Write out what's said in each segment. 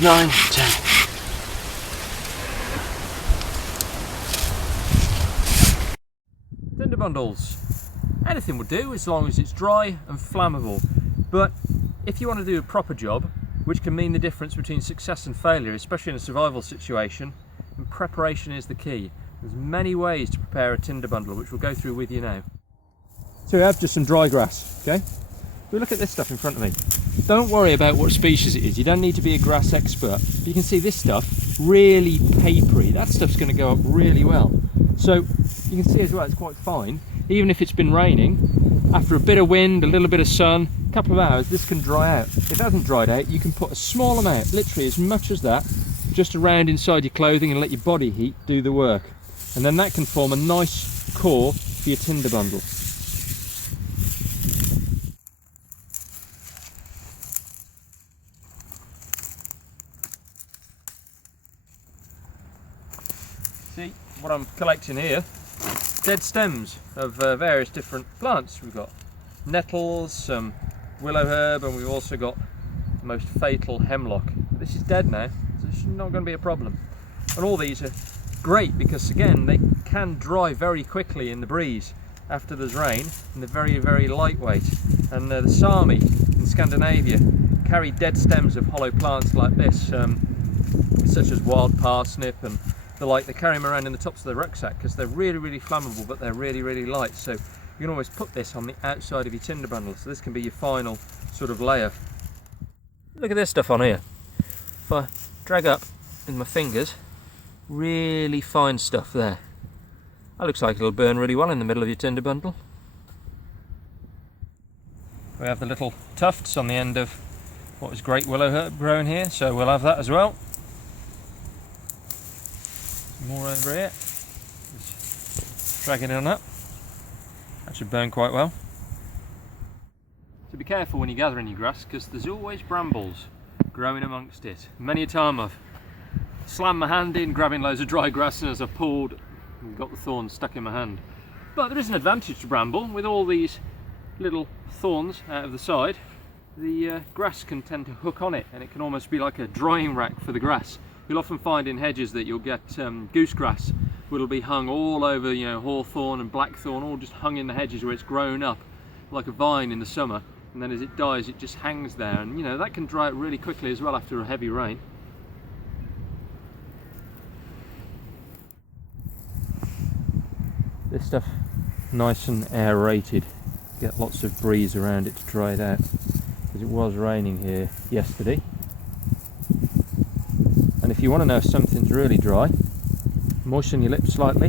9, 10. Tinder bundles. Anything would do as long as it's dry and flammable. But if you want to do a proper job, which can mean the difference between success and failure, especially in a survival situation, then preparation is the key. There's many ways to prepare a Tinder bundle, which we'll go through with you now. So we have just some dry grass, okay? We look at this stuff in front of me. Don't worry about what species it is. You don't need to be a grass expert. You can see this stuff, really papery. That stuff's going to go up really well. So you can see as well, it's quite fine. Even if it's been raining, after a bit of wind, a little bit of sun, a couple of hours, this can dry out. If it hasn't dried out, you can put a small amount, literally as much as that, just around inside your clothing and let your body heat do the work. And then that can form a nice core for your Tinder bundle. See what I'm collecting here? Dead stems of various different plants. We've got nettles, some willow herb, and we've also got the most fatal hemlock. This is dead now, so it's not going to be a problem. And all these are great because, again, they can dry very quickly in the breeze after there's rain, and they're very, very lightweight. And the Sami in Scandinavia carry dead stems of hollow plants like this, such as wild parsnip and the like. They carry them around in the tops of their rucksack because they're really, really flammable, but they're really, really light. So you can always put this on the outside of your Tinder bundle. So this can be your final sort of layer. Look at this stuff on here. If I drag up with my fingers, really fine stuff there. That looks like it'll burn really well in the middle of your Tinder bundle. We have the little tufts on the end of what is great willow herb growing here, so we'll have that as well. More over here. Just dragging it on up. That should burn quite well. So be careful when you're gathering your grass, because there's always brambles growing amongst it. Many a time I've slammed my hand in grabbing loads of dry grass, and as I've pulled, I've got the thorns stuck in my hand. But there is an advantage to bramble. With all these little thorns out of the side, the grass can tend to hook on it, and it can almost be like a drying rack for the grass. You'll often find in hedges that you'll get goosegrass, which will be hung all over, you know, hawthorn and blackthorn, all just hung in the hedges where it's grown up like a vine in the summer, and then as it dies it just hangs there, and you know that can dry out really quickly as well after a heavy rain. This stuff nice and aerated, get lots of breeze around it to dry it out, because it was raining here yesterday. And if you want to know if something's really dry, moisten your lips slightly.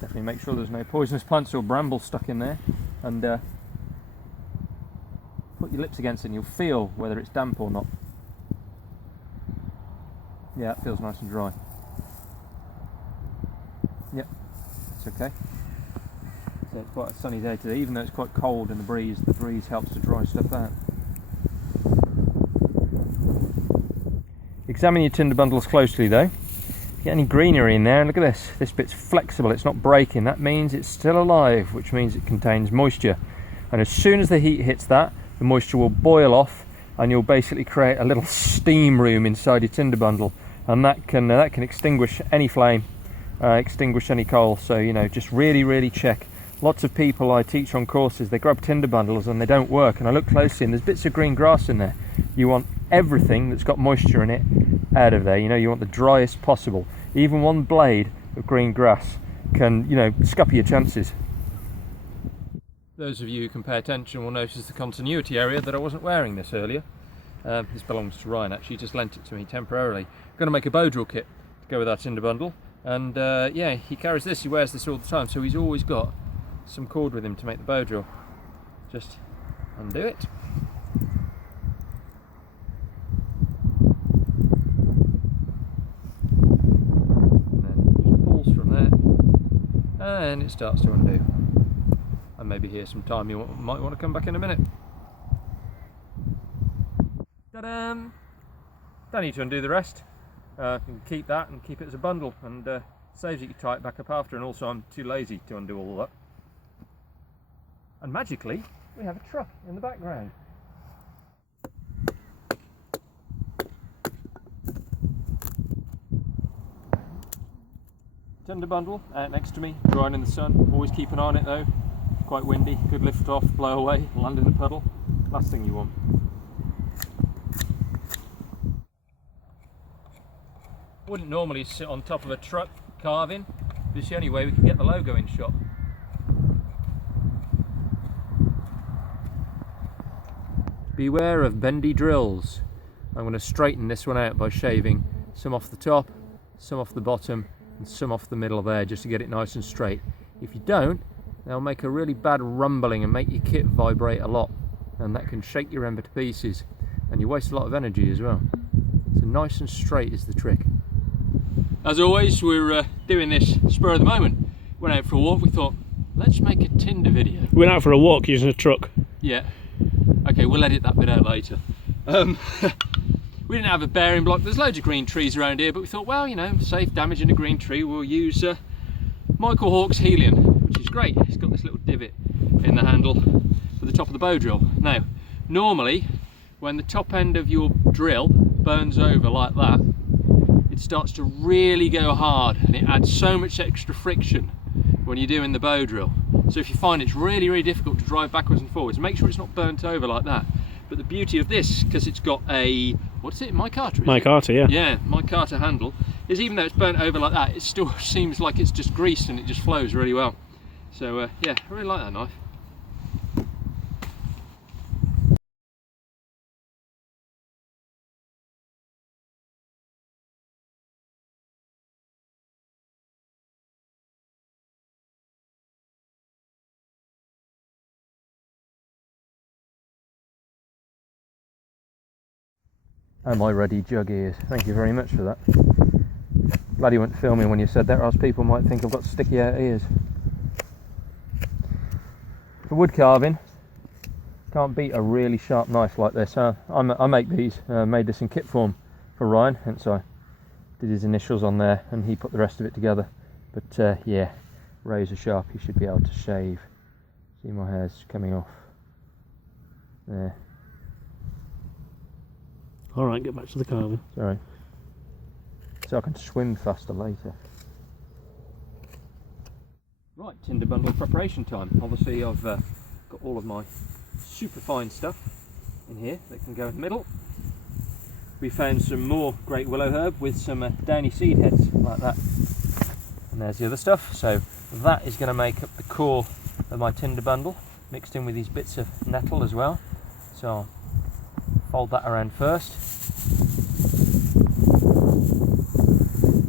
Definitely make sure there's no poisonous plants or brambles stuck in there, and put your lips against it and you'll feel whether it's damp or not. Yeah, it feels nice and dry. Yep, it's okay. So it's quite a sunny day today, even though it's quite cold in the breeze helps to dry stuff out. Examine your Tinder bundles closely though. Get any greenery in there, and look at this. This bit's flexible, it's not breaking. That means it's still alive, which means it contains moisture. And as soon as the heat hits that, the moisture will boil off, and you'll basically create a little steam room inside your Tinder bundle. And that can extinguish any flame, extinguish any coal. So, you know, just really, really check. Lots of people I teach on courses, they grab Tinder bundles and they don't work. And I look closely and there's bits of green grass in there. You want everything that's got moisture in it out of there. You know, you want the driest possible. Even one blade of green grass can, you know, scupper your chances. Those of you who can pay attention will notice the continuity area that I wasn't wearing this earlier. This belongs to Ryan, actually, he just lent it to me temporarily. I'm going to make a bow drill kit to go with our Tinder bundle, and yeah, he carries this, he wears this all the time, so he's always got some cord with him to make the bow drill. Just undo it. And it starts to undo. And maybe here's some time you might want to come back in a minute. Ta-da! Don't need to undo the rest. You can keep that and keep it as a bundle, and saves you to tie it back up after, and also I'm too lazy to undo all that. And magically, we have a truck in the background. Tinder bundle out next to me, drying in the sun. Always keep an eye on it though. Quite windy, could lift off, blow away, land in a puddle. Last thing you want. Wouldn't normally sit on top of a truck carving, but it's the only way we can get the logo in shot. Beware of bendy drills. I'm going to straighten this one out by shaving some off the top, some off the bottom and some off the middle there, just to get it nice and straight. If you don't, they'll make a really bad rumbling and make your kit vibrate a lot, and that can shake your ember to pieces, and you waste a lot of energy as well. So nice and straight is the trick. As always, we're doing this spur of the moment. Went out for a walk, we thought, let's make a Tinder video. We went out for a walk using a truck. Yeah. Okay, we'll edit that bit out later. We didn't have a bearing block. There's loads of green trees around here, but we thought, well, you know, safe damaging a green tree, we'll use Michael Hawke's Helium, which is great. It's got this little divot in the handle for the top of the bow drill. Now, normally, when the top end of your drill burns over like that, it starts to really go hard, and it adds so much extra friction when you're doing the bow drill. So if you find it's really, really difficult to drive backwards and forwards, make sure it's not burnt over like that. But the beauty of this, because it's got a, what's it, micarta? Micarta, yeah. Yeah, micarta handle, is even though it's burnt over like that, it still seems like it's just greased and it just flows really well. So yeah, I really like that knife. And my ready jug ears. Thank you very much for that. Glad you weren't filming when you said that, or else people might think I've got sticky out ears. For wood carving, can't beat a really sharp knife like this. I make these, made this in kit form for Ryan, hence I did his initials on there and he put the rest of it together. But yeah, razor sharp, you should be able to shave. See, my hair's coming off there. Alright, get back to the carving. Sorry. So I can swim faster later. Right, Tinder bundle preparation time. Obviously I've got all of my super fine stuff in here that can go in the middle. We found some more great willow herb with some downy seed heads like that. And there's the other stuff. So that is going to make up the core of my Tinder bundle, mixed in with these bits of nettle as well. So I'll fold that around first.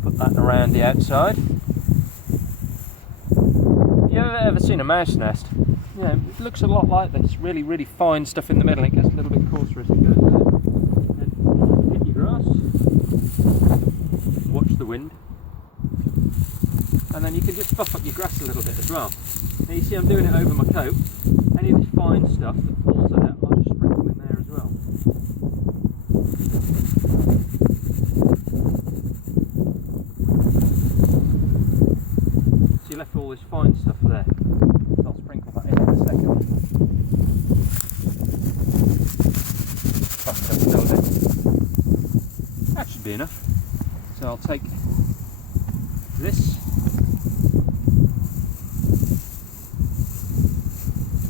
Put that around the outside. If you've ever seen a mouse nest, you know, it looks a lot like this. Really, really fine stuff in the middle. It gets a little bit coarser as it goes there. Then get your grass. Watch the wind. And then you can just buff up your grass a little bit as well. Now you see I'm doing it over my coat. Any of this fine stuff that falls out, I'll just sprinkle in there as well. So you left all this fine stuff there. So I'll sprinkle that in a second. Buff it up a little bit. That should be enough. So I'll take this.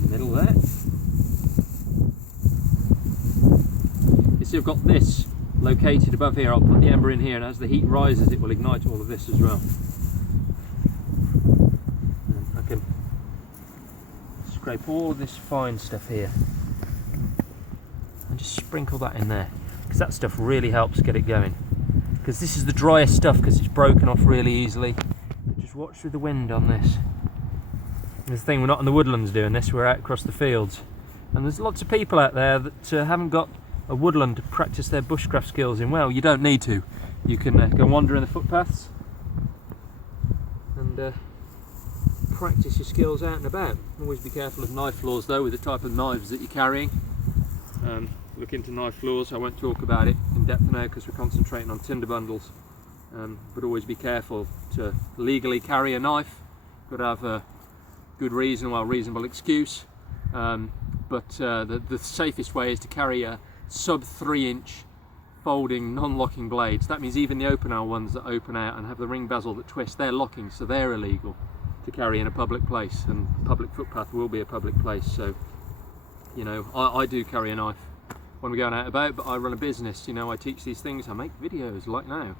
Middle there. You see I've got this located above here. I'll put the ember in here, and as the heat rises it will ignite all of this as well. And I can scrape all of this fine stuff here and just sprinkle that in there, because that stuff really helps get it going. Because this is the driest stuff, because it's broken off really easily. But just watch through the wind on this. The thing, we're not in the woodlands doing this, we're out across the fields, and there's lots of people out there that haven't got a woodland to practice their bushcraft skills in. Well, you don't need to. You can go wander in the footpaths and practice your skills out and about. Always be careful of knife flaws though, with the type of knives that you're carrying. Look into knife flaws. I won't talk about it in depth now because we're concentrating on Tinder bundles, but always be careful to legally carry a knife. Got to have a good reason, well, reasonable excuse, but the safest way is to carry a sub 3-inch folding non-locking blades. That means even the open hour ones that open out and have the ring bezel that twist, they're locking, so they're illegal to carry in a public place, and public footpath will be a public place. So, you know, I do carry a knife when we're going out about, but I run a business, you know, I teach these things, I make videos like now.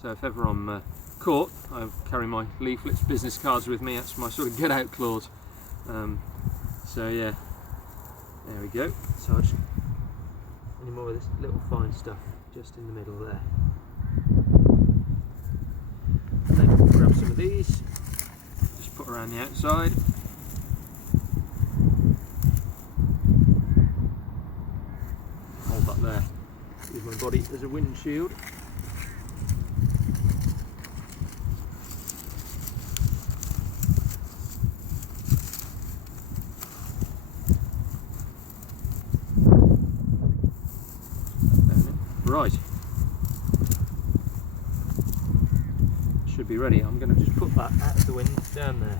So if ever I'm caught, I carry my leaflets, business cards with me. That's my sort of get out clause. So yeah, there we go. So I just, any more of this little fine stuff just in the middle there. And then grab some of these, just put around the outside. Hold that there. Use my body as a windshield. Right, should be ready. I'm going to just put that out of the wind down there.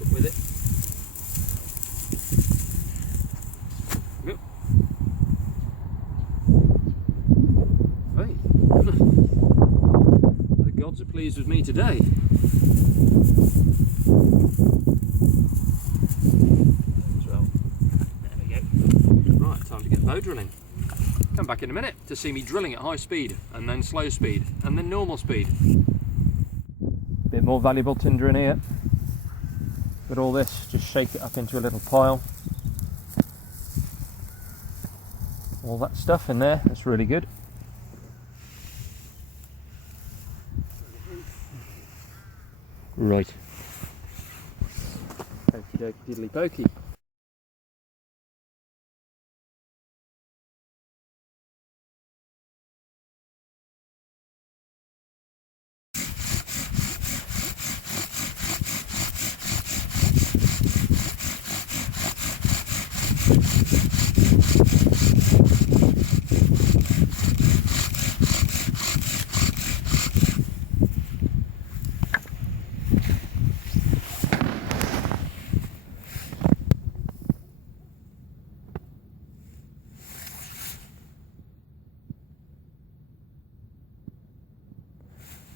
Up with it. Yep. Hey, the gods are pleased with me today. Time to get bow drilling. Come back in a minute to see me drilling at high speed, and then slow speed, and then normal speed. Bit more valuable tinder in here. But all this, just shake it up into a little pile. All that stuff in there, that's really good. Right. Okie dokie diddly pokey.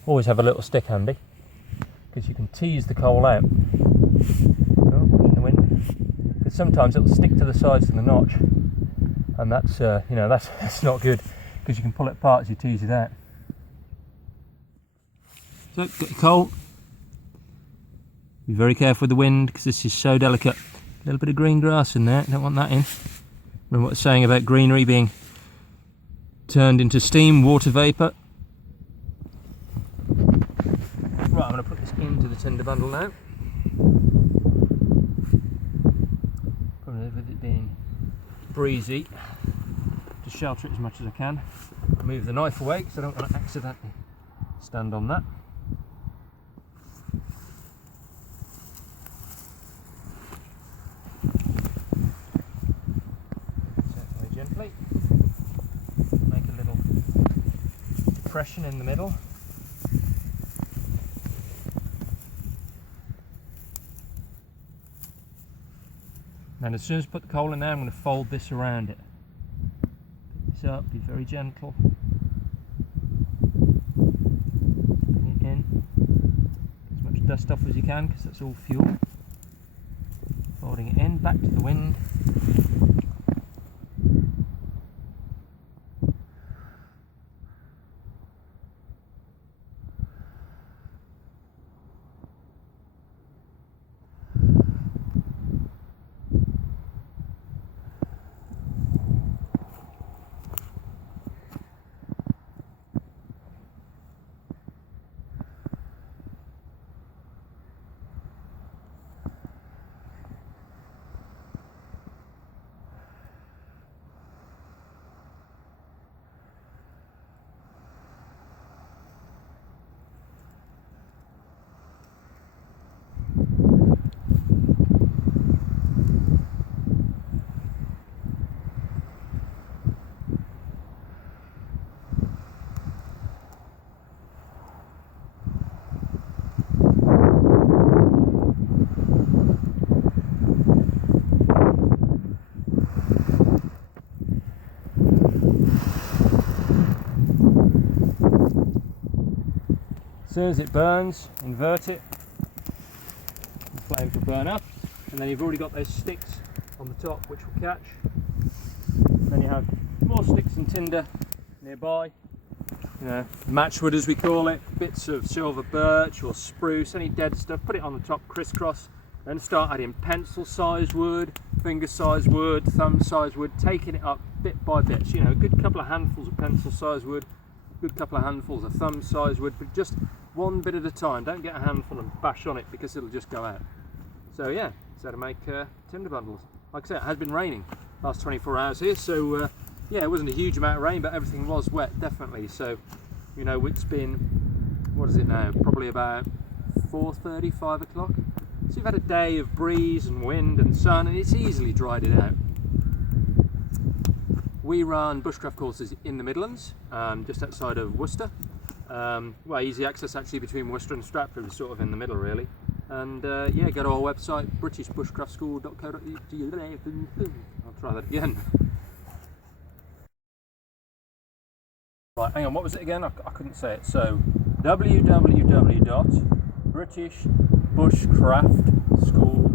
Always have a little stick handy, because you can tease the coal out. Oh, watching the wind. Because sometimes it'll stick to the sides of the notch, and that's you know, that's not good, because you can pull it apart as you tease it out. So get your coal. Be very careful with the wind, because this is so delicate. A little bit of green grass in there. Don't want that in. Remember what I was saying about greenery being turned into steam, water vapour. Right, I'm going to put this into the tinder bundle now. Probably with it being breezy, to shelter it as much as I can. Move the knife away because I don't want to accidentally stand on that. Set it very gently. Make a little depression in the middle. And as soon as I put the coal in there, I'm going to fold this around it. Pick this up, be very gentle. Bring it in. Get as much dust off as you can, because that's all fuel. Folding it in, back to the wind. soon as it burns, invert it, the flame will burn up, and then you've already got those sticks on the top which will catch. Then you have more sticks and tinder nearby, you know, matchwood as we call it, bits of silver birch or spruce, any dead stuff, put it on the top, crisscross, then start adding pencil sized wood, finger sized wood, thumb sized wood, taking it up bit by bit. So, you know, a good couple of handfuls of pencil sized wood, a good couple of handfuls of thumb sized wood, but just one bit at a time. Don't get a handful and bash on it because it'll just go out. So yeah, that's how to make tinder bundles. Like I said, it has been raining last 24 hours here, so yeah, it wasn't a huge amount of rain, but everything was wet, definitely. So, you know, it's been, what is it now, probably about 4:30, 5 o'clock. So you've had a day of breeze and wind and sun, and it's easily dried it out. We run bushcraft courses in the Midlands, just outside of Worcester. Well, easy access actually between Worcester and Stratford, sort of in the middle really. And yeah, go to our website, britishbushcraftschool.co.uk. I'll try that again. Right, hang on, what was it again? I couldn't say it. So, www.britishbushcraftschool